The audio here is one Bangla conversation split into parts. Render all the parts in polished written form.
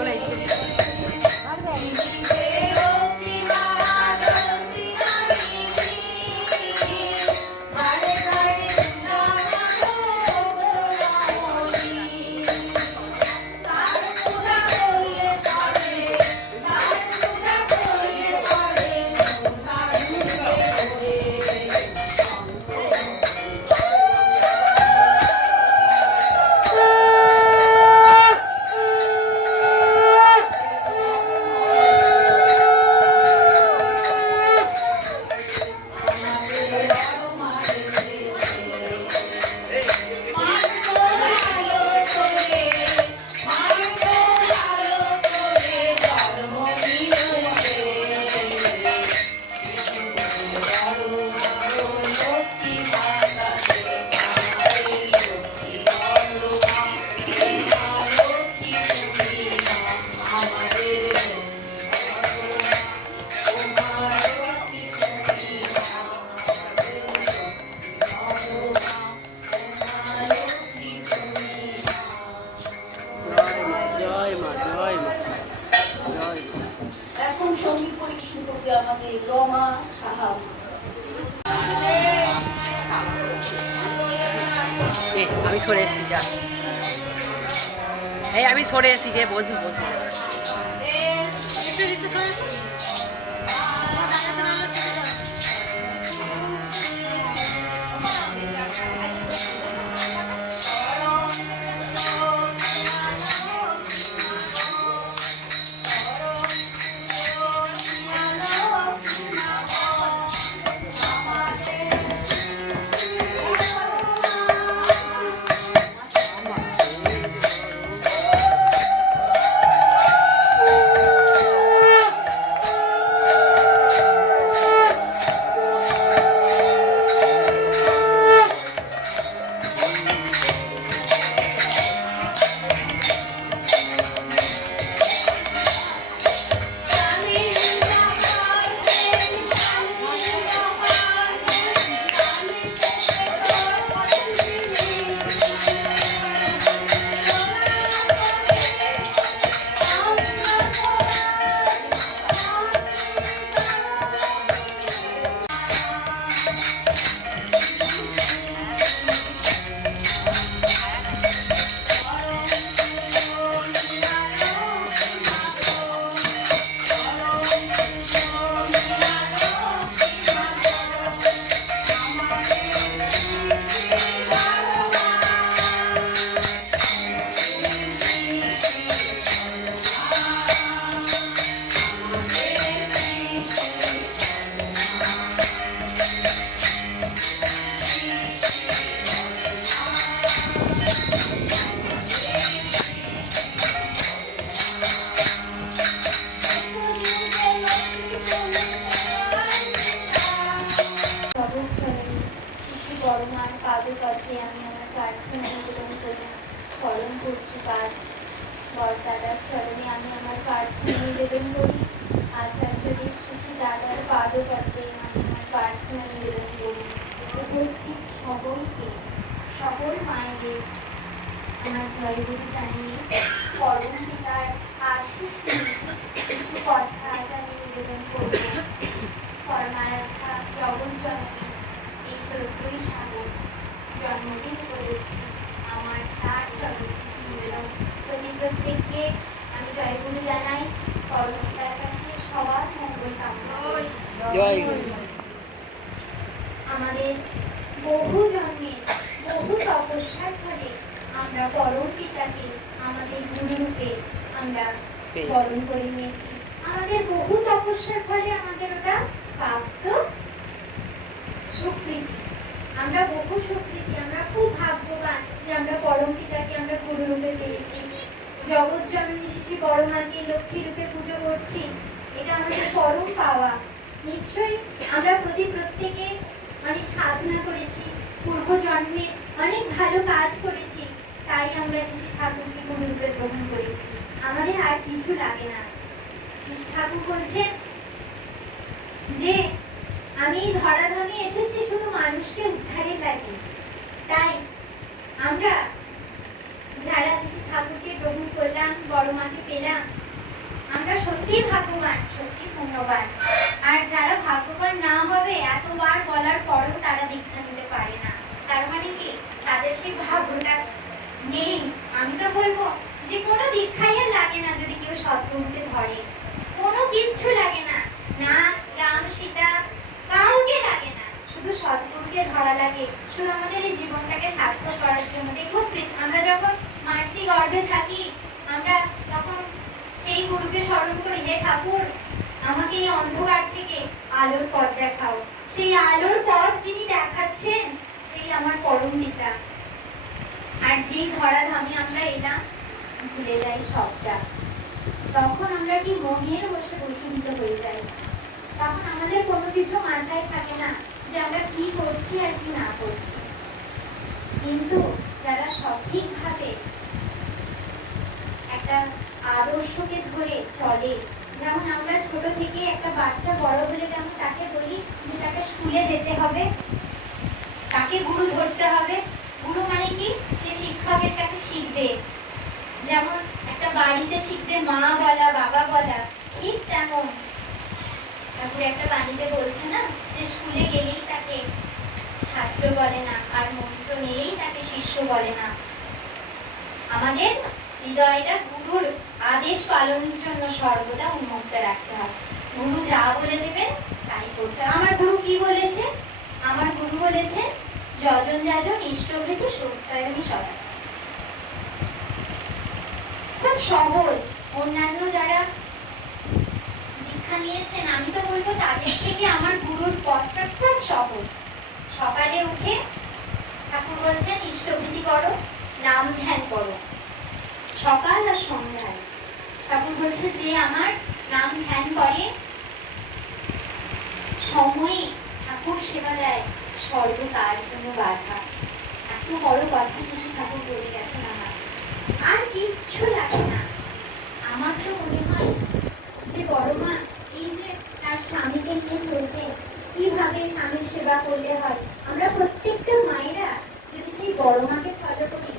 চলে আমি সরে এসেছি যা এই আমি সরে এসেছি যে বসি বসি পাদুকাতে আমি আমার প্রার্থনা নিবেদন করি। স্মরণ করছি পাঠ বরদাদার চরণে আমি আমার প্রার্থনা নিবেদন করি। আচার্যদেব শ্রী দাদার পাদুকাতে আমি আমার প্রার্থনা নিবেদন করি। উপস্থিত সকলকে সকল মায়েদের আমার জয়গুরু জানিয়ে পরম পিতার আশীষ নিয়ে কিছু কথা আজ আমি নিবেদন করব। পরমারাধ্যা জগৎ জননী এই 14ই শ্রাবণ জন্মদিন উপলক্ষে আমার তার চরণে কিছু নিবেদন। প্রত্যেককে আমি জয়গুরু জানাই। পরম পিতার কাছে সবার মঙ্গল কামনা করি। আমাদের বহু জন্মের বহু তপস্যার ফলে আমরা পরম পিতাকে আমাদের গুরুরূপে আমরা বরণ করে নিয়েছি। আমাদের বহু তপস্যার ফলে আমাদের ওটা প্রাপ্ত স্বীকৃতি। আমরা বহু স্বীকৃতি, আমরা খুব ভাগ্যবান যে আমরা পরম পিতাকে আমরা গুরুরূপে পেয়েছি। জগৎ জননী শ্রী পরমাকে লক্ষ্মী রূপে পুজো করছি, এটা আমাদের পরম পাওয়া। নিশ্চয়ই আমরা প্রত্যেকে অনেক সাধনা করেছি, পূর্ব জন্মে অনেক ভালো কাজ করেছি, তাই আমরা শ্রী ঠাকুরকে গুরুরূপে গ্রহণ করেছি। আমাদের আর কিছু লাগে না। শ্রী ঠাকুর বলছেন যে আমি ধরাধামে এসেছি শুধু মানুষকে উদ্ধারের লাগে। তাই আমরা যারা শ্রী ঠাকুরকে গ্রহণ করলাম, বড় মাকে পেলাম। আমরা সত্যিই ভাগ্যবান, সত্যি পুণ্যবান। আর যারা ভাগ্যবান না হবে, এতবার বলার পরেও তারা দীক্ষা নিতে পারে না, তার মানে কি তাদের সেই ভাগ্যটা নেই। আমি তো বলবো যে কোনো দীক্ষাই আর লাগে না যদি কেউ সদ্গুরুকে ধরে, কোনো কিচ্ছু লাগে না, না রাম সীতা কাউকে লাগে না, শুধু সদ্গুরুকে ধরা লাগে, শুধু আমাদের এই জীবনটাকে সার্থক করার জন্য। দেখুন আমরা যখন মাতৃ গর্ভে থাকি, আমরা তখন সেই গুরুকে স্মরণ করি, হে ঠাকুর আমাকে এই অন্ধকার থেকে আলোর পথ দেখাও। সেই আলোর পথ যিনি দেখাচ্ছেন সেই আমার পরম পিতা। আর যে ধরাধামে আমরা এলাম, ভুলে যাই সবটা, তখন আমরা কি মোহের বসে বশীভূত হয়ে যাই। তখন আমাদের কোনো কিছু মাথায় থাকে না যে আমরা কি করছি আর কি না করছি। কিন্তু যারা সঠিকভাবে একটা আদর্শকে ধরে চলে, যেমন আমরা ছোট থেকে একটা বাচ্চা বড় হলে যেমন তাকে বলি যে তাকে স্কুলে যেতে হবে, তাকে গুরু ধরতে হবে। গুরু মানে কি? সে শিক্ষকের কাছে শিখবে। যেমন একটা বাড়িতে শিখবে মা বলা, বাবা বলা, ঠিক তেমন ঠাকুর একটা বাণীতে বলছে না যে স্কুলে গেলেই তাকে ছাত্র বলে না, আর মন্ত্র নিলেই তাকে শিষ্য বলে না। আমাদের হৃদয়টা গুরুর আদেশ পালনের জন্য সর্বদা উন্মুক্ত রাখতে হবে। গুরু যা বলে দেবেন তাই করতে হবে। আমার গুরু কি বলেছে? আমার গুরু বলেছে যজন যাজন ইষ্টভৃতি সুস্থায়নী সদাচার। খুব সহজ। অন্যান্য যারা দীক্ষা নিয়েছেন, আমি তো বলবো তাদের থেকে আমার গুরুর পথটা খুব সহজ। সকালে উঠে ঠাকুর বলছেন ইষ্টভৃতি করো, নাম ধ্যান করো, সকাল আর সন্ধ্যায়। ঠাকুর বলছে যে আমার নাম ধ্যান করে, সময়ে ঠাকুর সেবা দেয়, স্বর্গ তার জন্য বাধা। এত বড় কথা শেষে ঠাকুর বলে গেছেন আমার, আর কিচ্ছু লাগে না। আমার তো মনে হয় যে বড় মা এই যে তার স্বামীকে নিয়ে চলতে, কিভাবে স্বামীর সেবা করলে হয়, আমরা প্রত্যেকটা মায়েরা যদি সেই বড় মাকে ফলো করি,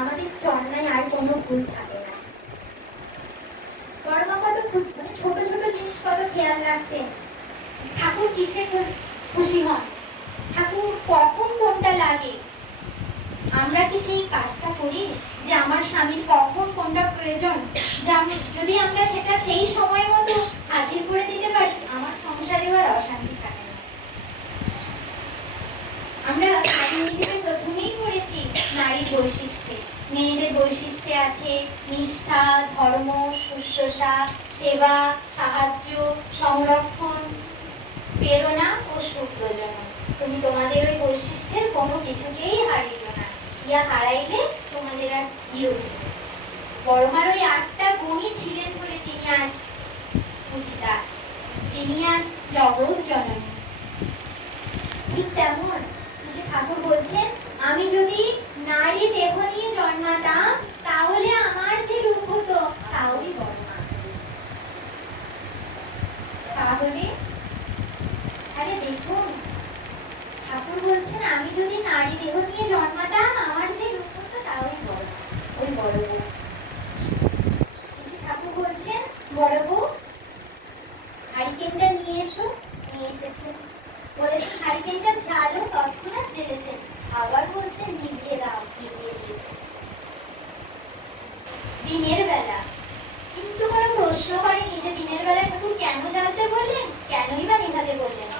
আমাদের চরণায় আর কোনো ভুল থাকে না। বড় মা কত মানে ছোট ছোট জিনিস কত খেয়াল রাখতেন। ঠাকুর কিসে খুশি হন, ঠাকুর কখন কোনটা লাগে, আমরা কি সেই কাজটা করি যে আমার স্বামীর কখন কোনটা প্রয়োজন, যদি আমরা সেটা সেই সময় মতো হাজির করে দিতে পারি, আমার সংসারে আর অশান্তি থাকে না। আমরা প্রথমেই পড়েছি নারীর বৈশিষ্ট্যে, মেয়েদের বৈশিষ্ট্যে আছে নিষ্ঠা, ধর্ম, শুশ্রূষা, সেবা, সাহায্য, সংরক্ষণ, প্রেরণা ও সুপ্রজনন। তুমি তোমাদের ওই বৈশিষ্ট্যের কোনো কিছুকেই হারিও না, ইয়া হারাইলে তোমাদের আর বিরোধী। বড় মার ওই ৮টা গুণই ছিলেন বলে তিনি আজ পূজিতা, তিনি আজ জগৎ জননী। ঠিক তেমন শেষে ঠাকুর বলছেন, আমি যদি নারী দেহ নিয়ে জন্মাতাম তাহলে আমার যে রূপ হতো তাওই বড় মা। তাহলে আরে দেখুন, ঠাকুর বলছেন আমি যদি নারী দেহ নিয়ে জন্মাতাম আমার যে রূপ হতো তাওই বড়, ওই বড় বউ। শেষে ঠাকুর বলছেন, বড় বউ হারিকেনটা নিয়ে এসো। নিয়ে এসেছেন, বলেছেন হারিকেনটা জ্বালো, তৎক্ষণাৎ জ্বেলেছেন। আবার বলছেন নিভিয়ে দাও, নিভিয়ে দিয়েছেন। দিনের বেলা কিন্তু কোনো প্রশ্ন করেনি যে দিনের বেলা ঠাকুর কেন জ্বালতে বললেন, কেনই বা নিভাতে বললেন।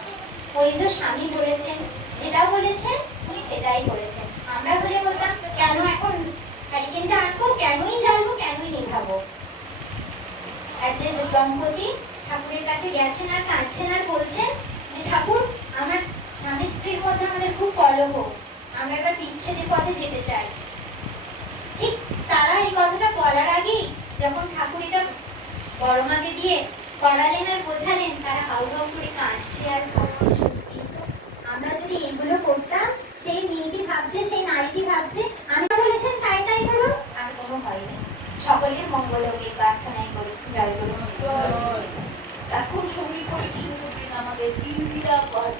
ওই যে স্বামী বলেছেন, যেটা বলেছেন উনি সেটাই করেছেন। আমরা বলে বলতাম কেন এখন হারিকেনটা আনবো, কেনই জ্বালবো, কেনই নিভাবো। আর যে দম্পতি ঠাকুরের কাছে গেছেন আর কাঁদছেন আর বলছেন যে ঠাকুর আমার স্বামী স্ত্রীর মধ্যে আমাদের খুব কলহ, আমরা এবার বিচ্ছেদের পথে যেতে চাই, ঠিক তারা এই কথাটা বলার আগেই যখন ঠাকুর এটা বড় মাকে দিয়ে করালেন আর বোঝালেন, তারা হাউ হাউ করে কাঁদছে আর ভাবছে। সত্যি তো আমরা যদি এগুলো করতাম, সেই মেয়েটি ভাবছে, সেই নারীটি ভাবছে আমি বলেছেন তাই তাই করো, আর কোনো হয়নি। সকলের মঙ্গল হোক এই প্রার্থনাই করি। জয় গুরু। এখন সঙ্গী পরীক্ষণ করবেন আমাদের দিনদিরা পথ।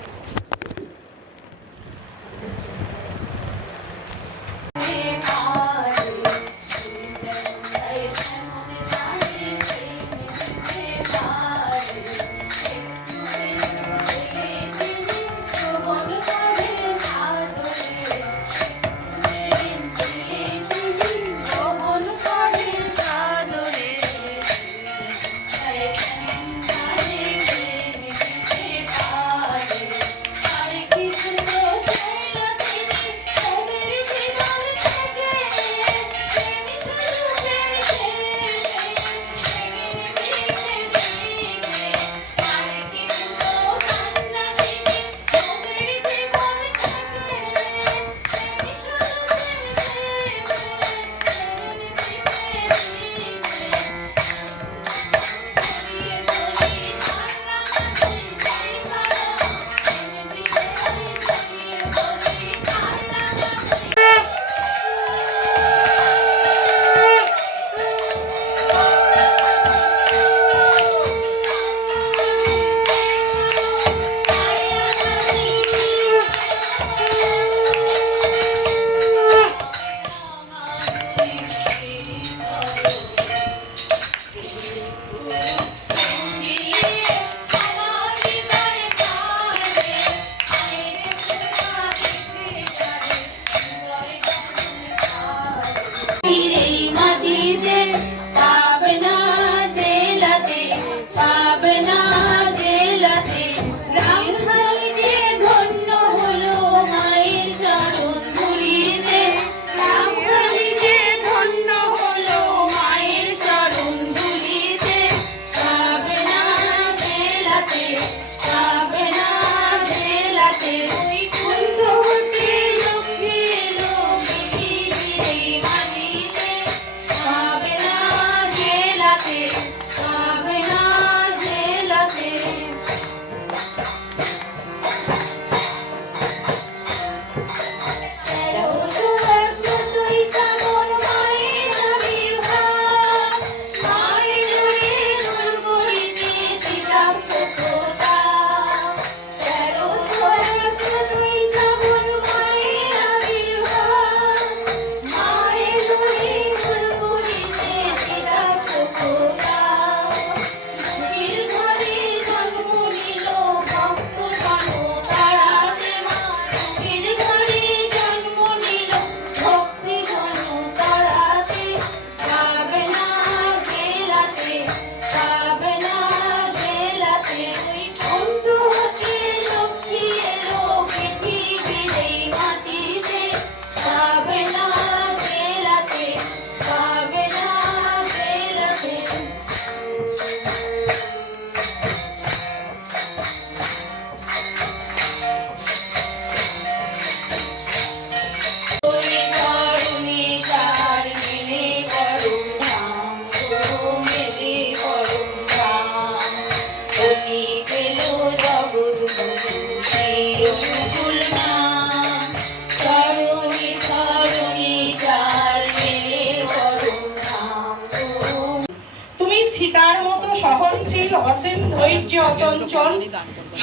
সীতার মতো সহনশীল, অসীম ধৈর্য, অচঞ্চল,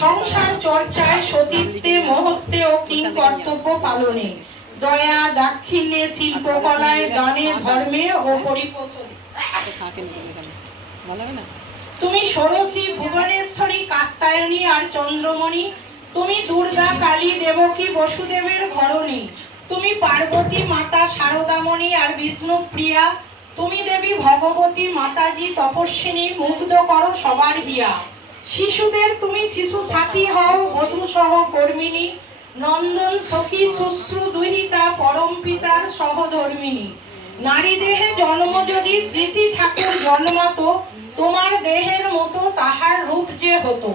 সংসার চর্চায়, সতীত্বে, মহত্বে ও কিংকর্তব্য পালনে, দয়া, দাক্ষিণ্যে, শিল্পকলায়, দানে, ধর্মে ও পরিপোষণে। তুমি ষোড়শী, ভুবনেশ্বরী, কাত্যায়নী আর চন্দ্রমণি। তুমি দুর্গা, কালী, দেবকী, বসুদেবের ঘরণী। তুমি পার্বতী মাতা, শারদামণি আর বিষ্ণুপ্রিয়া। তুমি দেবী ভগবতী, মাতাজি, তপস্বিনী, মুগ্ধ করো সবার হিয়া। শিশুদের তুমি শিশু সাথী হও, বধূ সহ কর্মিনী, নন্দন, সখী, শুশ্রু, দুহিতা, পরম পিতার সহধর্মিনী। নারী দেহে জন্ম যদি শ্রী শ্রী ঠাকুর জন্মাত, তোমার দেহের মতো তাহার রূপ যে হতো।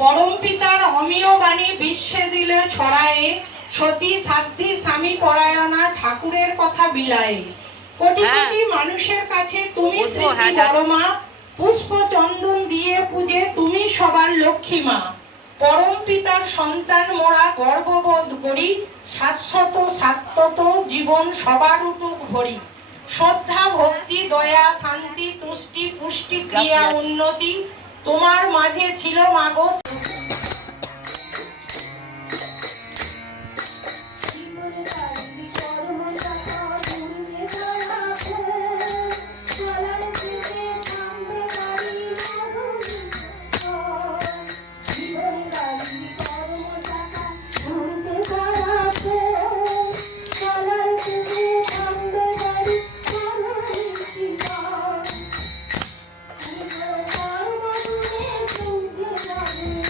পরম পিতার অমীয় বাণী বিশ্বে দিলে ছড়ায়ে, সতী, সাধ্বী, স্বামী পরায়ণা, ঠাকুরের কথা বিলায়ে। কোটি কোটি মানুষের কাছে তুমি শ্রী শ্রী বড় মা, পুষ্প চন্দন দিয়ে পূজে তুমি সবার লক্ষ্মী মা। পরম পিতার সন্তান মোরা গর্ববোধ করি, শাশ্বত শাশ্বত জীবন সবার উঠুক ভরি। শ্রদ্ধা, ভক্তি, দয়া, শান্তি, তুষ্টি, পুষ্টি, ক্রিয়া, উন্নতি তোমার মাঝে ছিল মাগো। Thank you.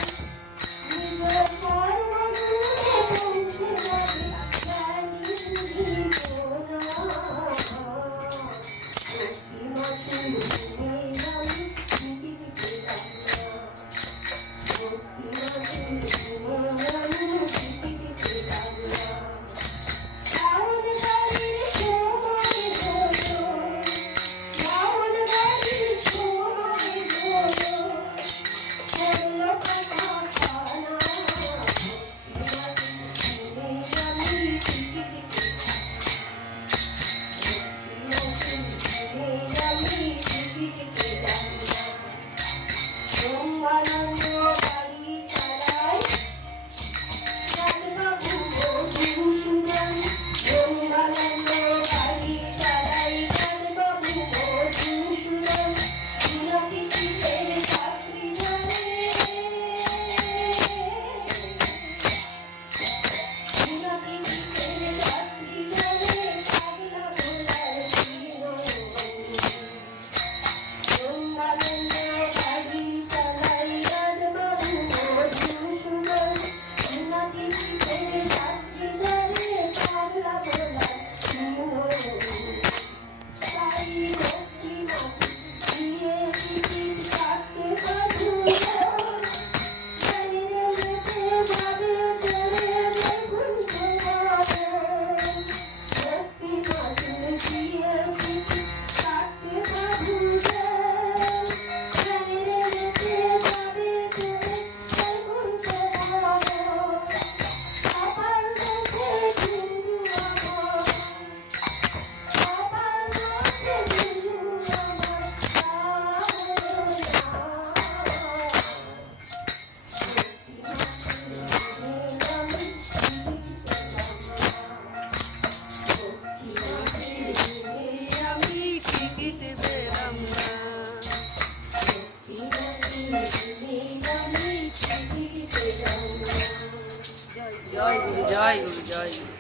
জয় গুরু জয় গুরু জয় গুরু।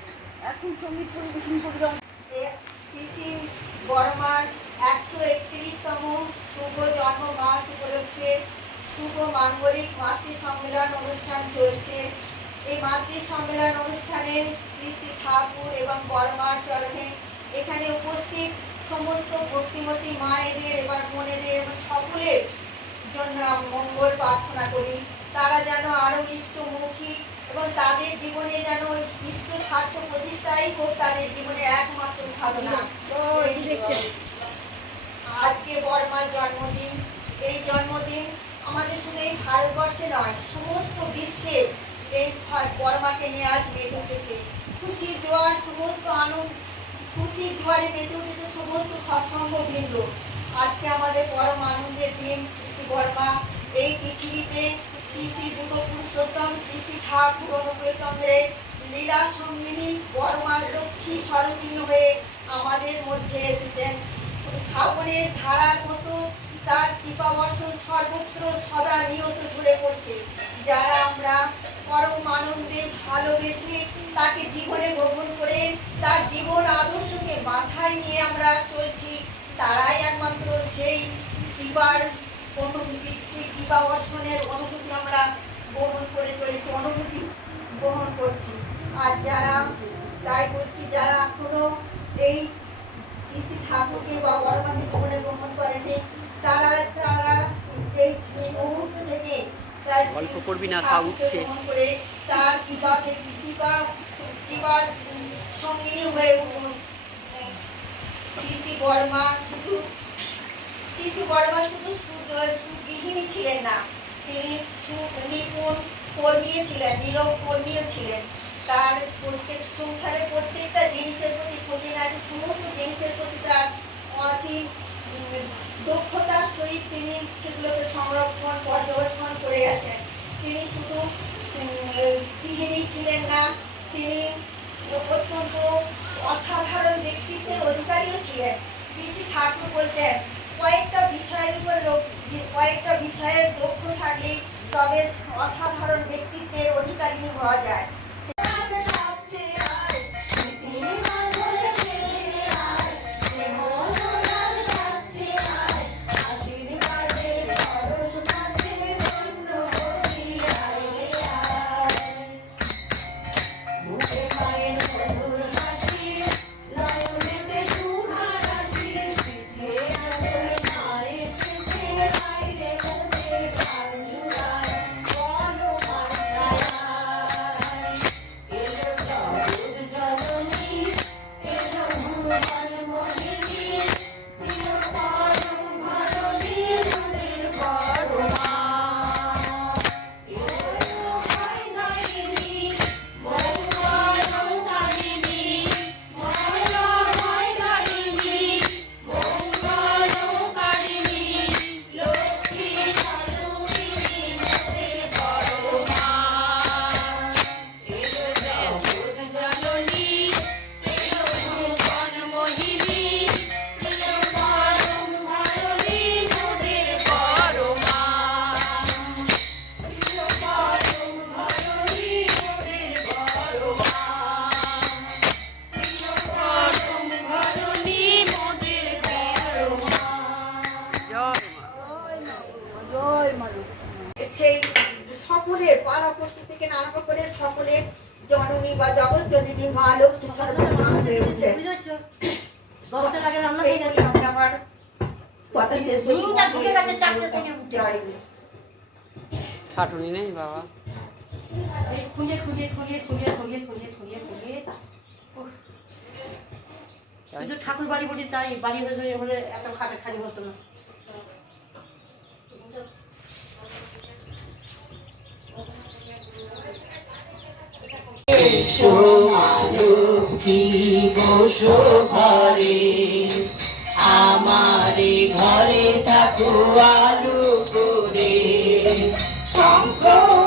এখন সঙ্গীত পরিবেশন করবে শ্রী শ্রী বড়মার 131তম শুভ জন্ম মাস উপলক্ষে শুভ মাঙ্গলিক মাতৃ সম্মেলন অনুষ্ঠান চলছে। এই মাতৃ সম্মেলন অনুষ্ঠানে শ্রী শ্রী ঠাকুর এবং বড়মার চরণে এখানে উপস্থিত সমস্ত ভক্তিমতী মায়েদের এবং বোনেদের এবং সকলের জন্য মঙ্গল প্রার্থনা করি। তারা যেন আরও ইষ্টমুখী এবং তাদের জীবনে যেন ইষ্ট স্বার্থ প্রতিষ্ঠাই হোক তাদের জীবনে একমাত্র সাধনা। আজকে বড়মার জন্মদিন। এই জন্মদিন আমাদের শুধু এই ভারতবর্ষে নয়, সমস্ত বিশ্বে এই বড়মাকে নিয়ে আজ মেতে উঠেছে। খুশি জোয়ার সমস্ত আনন্দ, খুশি জোয়ারে মেতে উঠেছে সমস্ত সৎসঙ্গ বৃন্দ। আজকে আমাদের পরম আনন্দের দিন। শ্রী শ্রী বড়মা এই পৃথিবীতে শ্রী শ্রী যুগ পুরুষোত্তম শ্রী শ্রী ঠাকুর অনুকূলচন্দ্রের লীলা সঙ্গিনী বড়মার লক্ষ্মী স্বরূপিণী হয়ে আমাদের মধ্যে এসেছেন। শ্রাবণের ধারার মতো তার কৃপা বর্ষণ সর্বত্র সদা নিয়ত ঝরে পড়ছে। যারা আমরা পরম আনন্দে ভালোবেসে তাকে জীবনে গ্রহণ করে তার জীবন আদর্শকে মাথায় নিয়ে আমরা চলছি, তারাই একমাত্র সেই কৃপার অনুভূতি, কৃপা বর্ষণের অনুভূতি আমরা গ্রহণ করে চলেছি, অনুভূতি গ্রহণ করছি। আর যারা, তাই বলছি, যারা এখনো এই শ্রী শ্রী ঠাকুরকে বা বড়মাকে জীবনে গ্রহণ করেনি, তারা এই মুহূর্ত থেকে তার গল্প করবি না, তা উঠছে। গ্রহণ করে তার কৃপার সঙ্গিনী হয়ে উঠুন। শ্রী শ্রী বড়মা শুধু গৃহিণী ছিলেন না, তিনি নিপুণ কর্মী ছিলেন, নীরব কর্মী ছিলেন। তার প্রত্যেক সংসারের প্রত্যেকটা জিনিসের প্রতি, খুঁটিনাটি সমস্ত জিনিসের প্রতি তার অসীম দক্ষতার সহিত তিনি সেগুলোকে সংরক্ষণ পর্যবেক্ষণ করে গেছেন। তিনি শুধু গৃহিণী ছিলেন না, তিনি অত্যন্ত অসাধারণ ব্যক্তিত্বের অধিকারীও ছিলেন। শ্রী শ্রী ঠাকুর বলতেন, কয়েকটা বিষয়ে দক্ষ থাকলে তবে অসাধারণ ব্যক্তিত্বের অধিকারিণী হওয়া যায়। সেই সকলের পাড়া পড়শি থেকে আরম্ভ করে সকলের জননী বা জগৎ জননী মা লক্ষ্মী সর্বমা হয়ে উঠলেন। এই বলে আমি আমার কথা শেষ করি। জয় গুরু। খাটুনি নেই বাবা। ঠাকুর বাড়ি বলি, তাই বাড়ি হলে এত খাটাখানি হতো না। আমারে ঘরে থাকো আলু করে শঙ্খ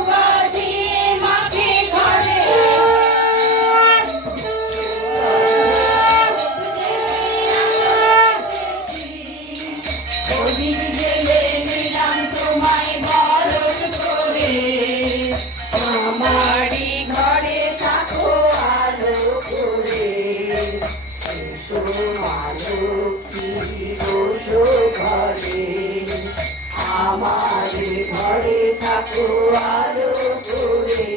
বাজিয়ে মাঠে ঘরে প্রদীপ জেলে নিলাম তোমায় বরণ করে আমারি ঘরে আমার ঘরে থাকো আলো করে,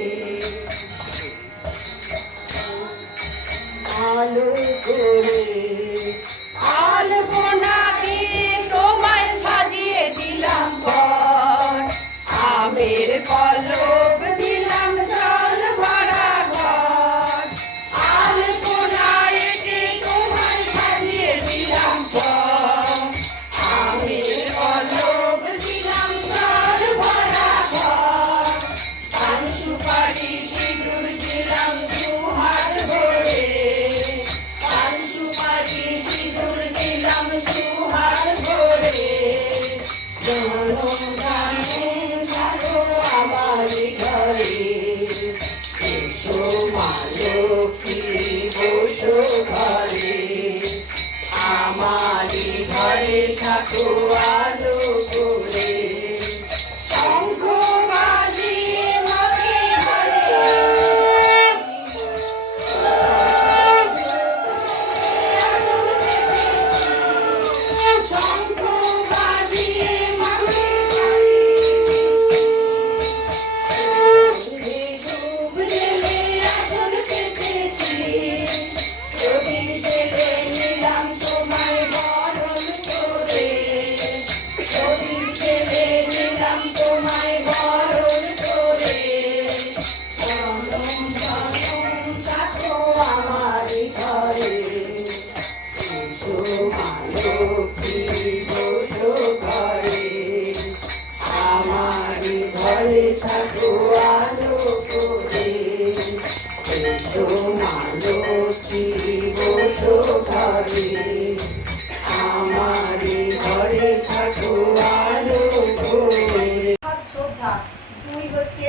আলো করে। আলপনা দিয়ে তোমায় সাজিয়ে দিলাম ঘর, আমের পল্লব দিলাম জল ভরা ঘর। আলপনা এঁকে তোমায় সাজিয়ে দিলাম ঘর, আমের পল্লব দিলাম জল ভরা ঘর। পান সুপারি সিঁদুর দিলাম দুহাত ভরে, পান সুপারি সিঁদুর দিলাম দুহাত ভরে। জনম গানে গানো আমার ঘরে, এসো মা লক্ষ্মী বসো ঘরে, আমারই ঘরে থাকো আলো করে। শঙ্খ বাজিয়ে ঘরে ঘরে, শঙ্খ বাজিয়ে ঘরে ঘরে, ধূপ জেলে আসন পেতেছি, প্রদীপ জেলে নিলাম তোমায় বরণ করে, প্রদীপ জেলে নিলাম তোমায় বরণ করে। জনম জনম থাকো আমার ঘরে, এসো মা লক্ষ্মী বসো ঘরে, আমার ঘরে থাকো আলো করে। এসো মা লক্ষ্মী বসো ঘরে, আমার ঘরে থাকো আলো করে। শ্রদ্ধা, দুই হচ্ছে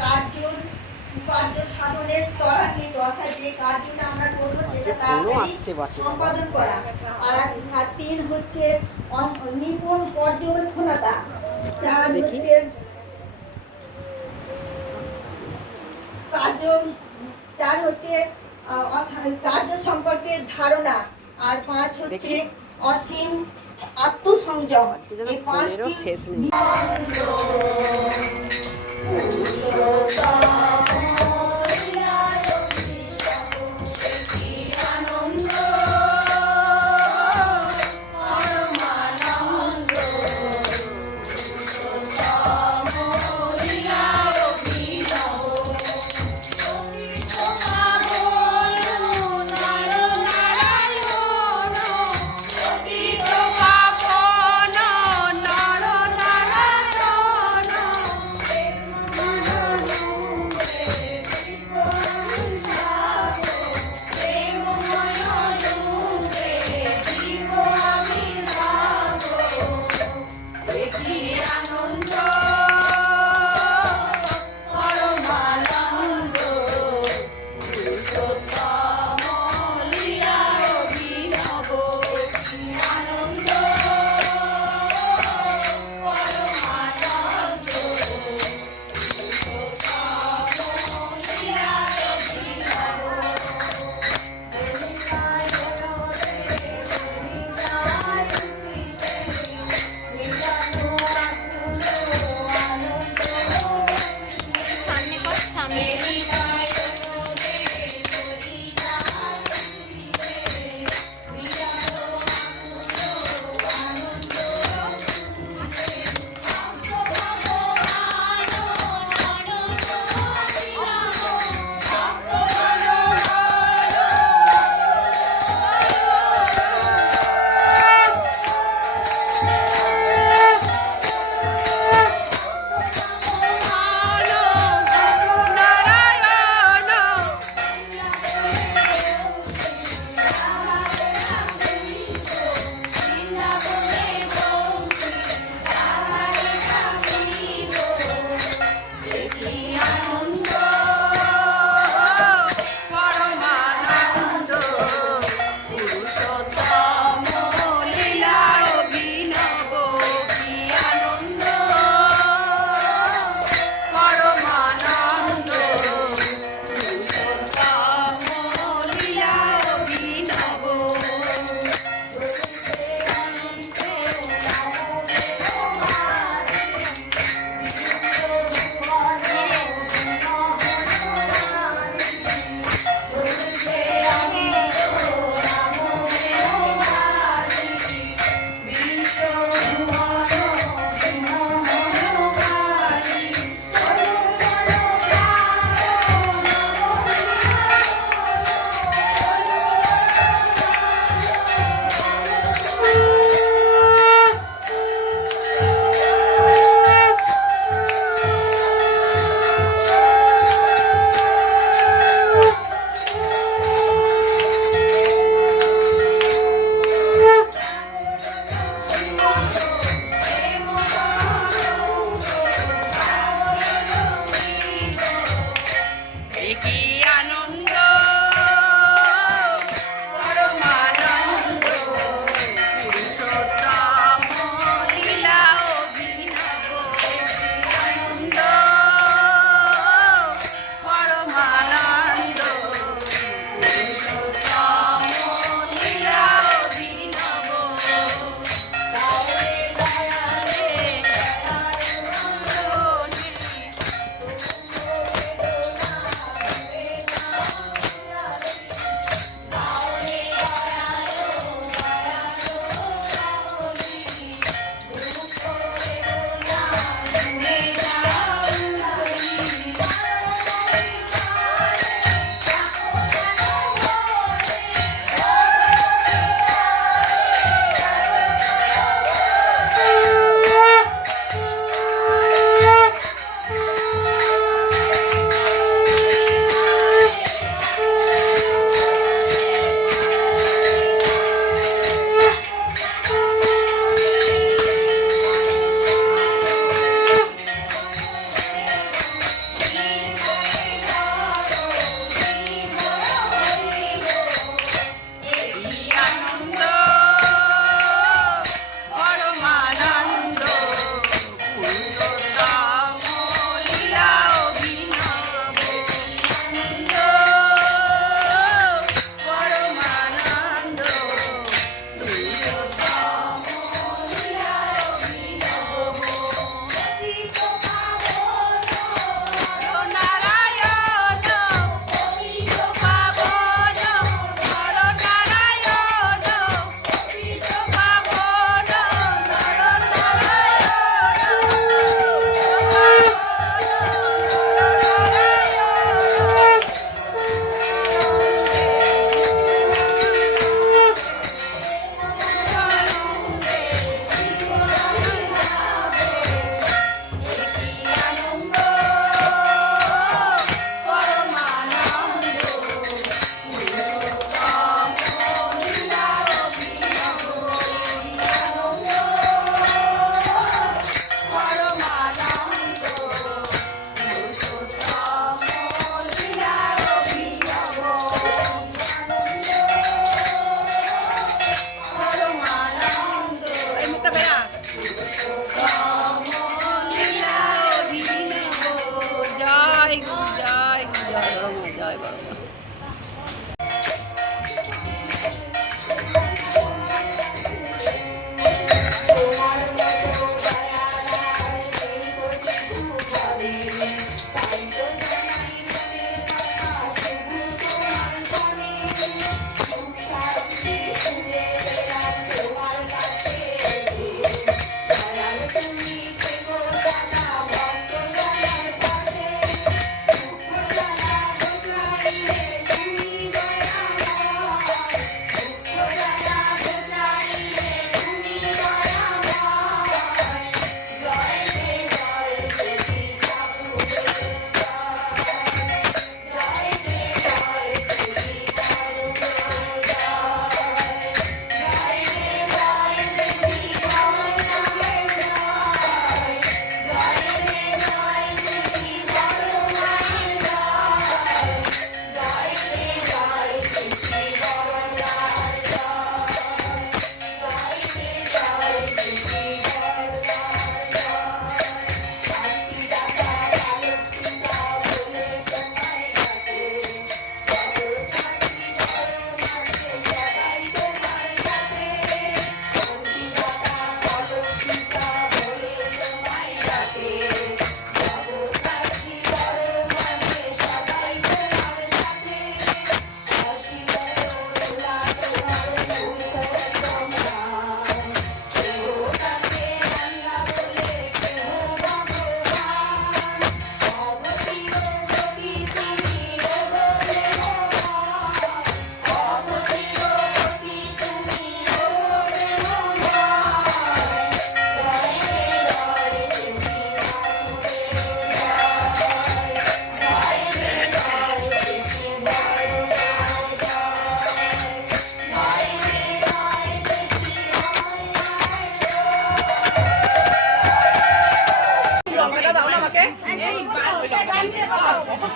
কার্য সাধনের ত্বরান্বিত, অর্থাৎ যে কার্যটা আমরা করবো সেটা তাড়াতাড়ি আসছে বাসে বাবা। সম্পাদন করা। আর তিন হচ্ছে নিপুণ পর্যবেক্ষণতা। চার দেখি। হচ্ছে কার্য সম্পর্কে ধারণা। আর পাঁচ হচ্ছে দেখি। অসীম আত্মসংযম। যেন এই ফোনেরও পাঁচটি শেষ নেই।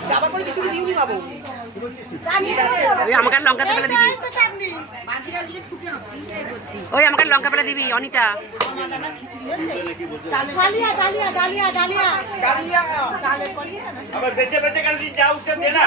ডাবা করে কিছু দিইনি বাবু। ওই আমাকে আর লঙ্কা পেলে দিবি, ওই আমাকে আর লঙ্কা পেলে দিবি Anita. Dahlia dahlia dahlia dahlia dahlia চালের কলিয়া আবার বেঁচে বেঁচে গেলে যা উঠছে দে না।